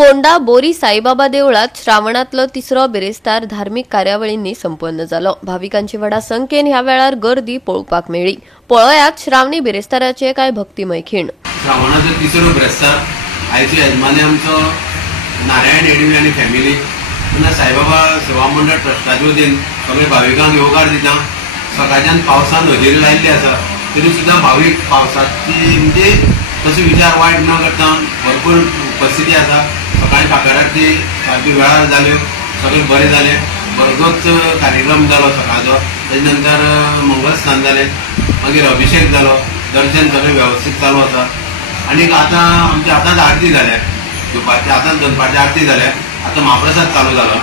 फोंडा बोरी साईबाबा देवळात श्रावणातलं तिसरं बिरेस्तार धार्मिक कार्यावळींनी संपन्न जालो। भाविकांची व्हडा संख्येन ह्या वेळार गर्दी पळोवपाक मेळ्ळी। पळयात श्रावणी बिरेस्ताराचे कांय भक्तिमय खीण। श्रावणाचो तिसरो बिरेस्तार आयचो यजमानी आमचो नारायण येडवी आनी फॅमिली पुन्हा साईबाबा सेवा मंडळ ट्रस्टाचे वतीन सगळे भाविकांक येवकार दिता। सकाळच्यान पावसान हजेरी लायिल्ली आसा तरी सुद्दां भाविक पावसाची म्हणजे तसो विचार वायट न करता भरपूर उपस्थिती आसा। सकाळी काकड आरती सारकी वेळार जाल्यो, सगळें बरें जालें। भरगच्च कार्यक्रम जालो सकाळचो, तेजे नंतर मंगळ स्नान जालें, मागीर अभिषेक जालो, दर्शन सगळें वेवस्थीत चालू आसा। आनीक आतां आमची आतांच आरती जाल्या, दुपारची आतांच दनपारची आरती जाल्या, आतां महाप्रसाद चालू जालो।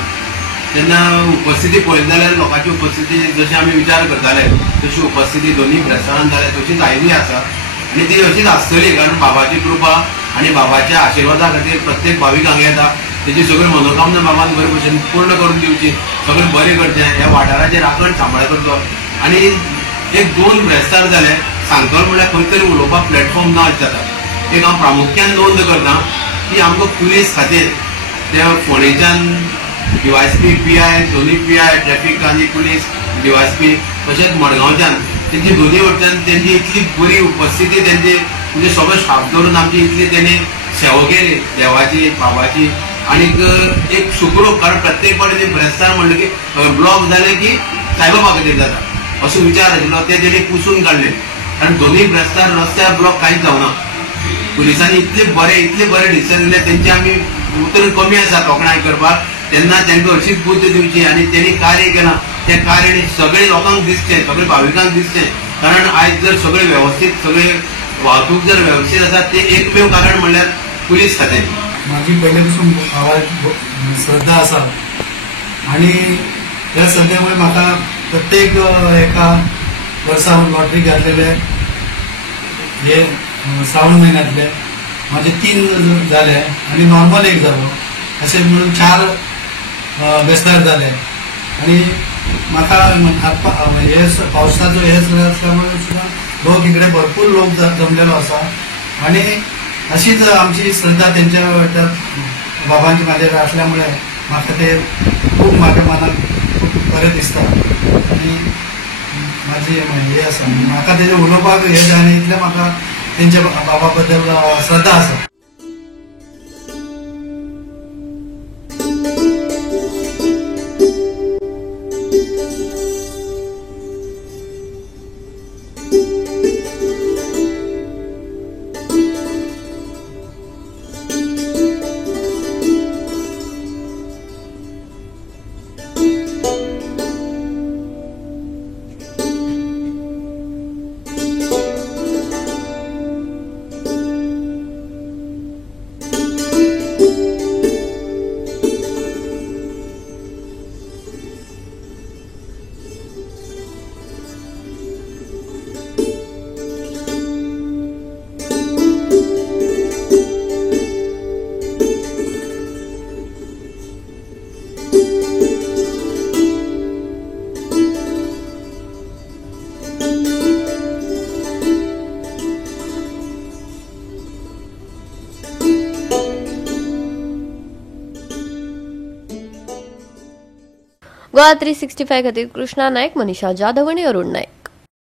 तेन्ना उपस्थिती पळयत जाल्यार लोकांची उपस्थिती जशी आमी विचार करताले तशी उपस्थिती दोनूय प्रेसारांत जाल्या तशीच आयिल्ली आसा आनी ती अशीच आसतली, कारण बाबाची कृपा आनी बाबाच्या आशिर्वादा खातीर प्रत्येक भाविक हांगा येता, तेजी सगळी मनोकामना बाबान बरे भशेन पूर्ण करून दिवची, सगळें बरें करचें, ह्या वाठाराचेर राखण सांबाळ करचो। आनी एक दोन ब्रेस्तार जाले सांगतलो म्हळ्यार खंय तरी उलोवपाक प्लॅटफॉर्म ना अशें जाता। एक हांव प्रामुख्यान नोंद करता की आमकां पुलीस खातीर त्या फोंडेच्यान डीवायएसपी पीआय दोनूय पीआय ट्रॅफिक आनी पुलीस डीवायएसपी तशेंच मडगांवच्यान तेंची दोनूय वटच्यान तेंची इतली बरी उपस्थिती तेंची म्हणजे सगळो स्टाफ धरून आमची इतली तेणी सेवा केली देवाची बाबाची। आनीक एक सुखरूप, कारण प्रत्येक फावटी ब्रेस्तार म्हणलें की ब्लॉक जाले की साईबाबा खातीर जाता असो विचार आशिल्लो, ते तेणी पुसून काडले। कारण दोनूय ब्रेस्तार रस्त्यार ब्लॉक कांयच जावना। पुलिसांनी इतले बरे डिसिजन दिले, तेंचे आमी उतर कमी आसा तोखणाय करपाक, तेन्ना तांकां अशीच बुद्ध दिवची आनी तेणी कार्य केलां तें कार्य सगळे लोकांक दिसचें, सगळे भाविकांक दिसचें। कारण आयज जर सगळे वेवस्थीत सगळे वाहतूक जर वेवस्थीत आसा ते एकमेव कारण म्हणल्यार पुलीस खातें। माझी पहिले पासून श्रद्धा आसा आनी ह्या श्रद्धेमुळे म्हाका प्रत्येक एका वर्सा लॉटरी घातलेले हे श्रावण महिन्यातले माझे 3 जाले आनी नॉर्मल एक जालो, असे मिळून 4 बेस्तार जाले। आणि म्हाका हे पावसाचो हे असल्यामुळे सुद्धा लोक इकडे भरपूर लोक जमलेलो आसा आणि अशीच आमची श्रद्धा त्यांच्या वाटतात बाबांची माझ्यावर असल्यामुळे म्हाका ते खूप माझ्या मनात खूप बरें दिसता आणि माझी हे आसा म्हाका तेजे उलोवपाक हे जाय इतले म्हाका तेंच्या बाबा बद्दल श्रद्धा आसा। गोवा 365 खातीर कृष्णा नायक, मनीषा जाधव आनी अरुण नायक।